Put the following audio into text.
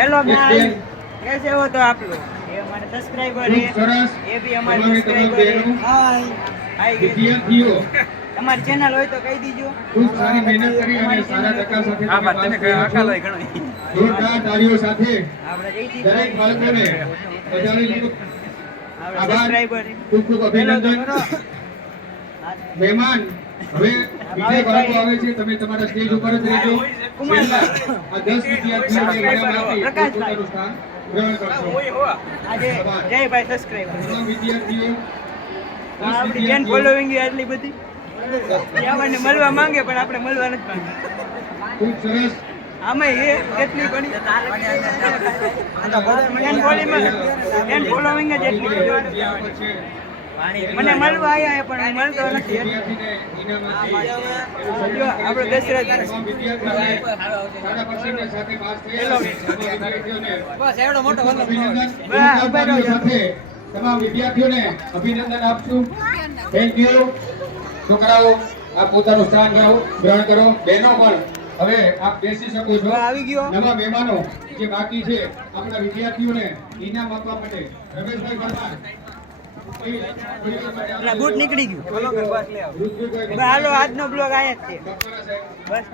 Hello guys, कैसे हो तो आप लोग? ये हमारे सब्सक्राइबर है, ये भी हमारे सब्सक्राइबर है। हाय हाय વિદ્યાર્થીઓ તમારી ચેનલ હોય તો કહી દીજો. ખૂબ સારી મહેનત કરી અને સારા ટકા સાથે તમે પાસ થયા છો. જોરદાર તાળીઓ સાથે આપણે જઈથી દરેક બાળકોને બધાને આપણે આભાર, સબ્સક્રાઇબર ખૂબ ખૂબ અભિનંદન. મહેમાન હવે બીજા બાળકો આવે છે, તમે તમારા સ્ટેજ ઉપર જ રહેજો. કુમારભાઈ. આ 10 વિદ્યાર્થીઓને ઇનામ આપી પ્રકાશભાઈ. પોતાનું સ્થાન ગ્રહણ કરશો. આજે જયભાઈ સબસ્ક્રાઇબર તમામ વિદ્યાર્થીઓ આપણી જેન ફોલોઈંગ એટલી બધી એ આપણને મળવા માંગે પણ આપણે મળવા નથી માંગતા. ખૂબ સરસ. આમાં એ કેટલી ઘણી એન ફોલોઈંગ જ એટલી બધી. મને મળવા આવ્યા પણ મળતો નથી. જો આપણે દશરથ તમામ વિદ્યાર્થીઓને સારા પર્સન્ટેજ સાથે પાસ થયા છે. તમામ વિદ્યાર્થીઓને બસ એવડો મોટો અભિનંદન. બરાબર. તાળીઓ સાથે તમામ વિદ્યાર્થીઓને અભિનંદન આપશું. Thank you. છોકરાઓ આપ પોતાનું સ્થાન ગ્રહણ કરો. બહેનો પણ હવે આપ બેસી શકો છો. આવી ગયો. નવા મહેમાનો જે બાકી છે આપણા વિદ્યાર્થીઓને ઇનામ આપવા માટે રમેશભાઈ પરમાર એટલે બૂટ નીકળી ગયું. હાલો આજનો બ્લોગ આયા જ છે. બસ.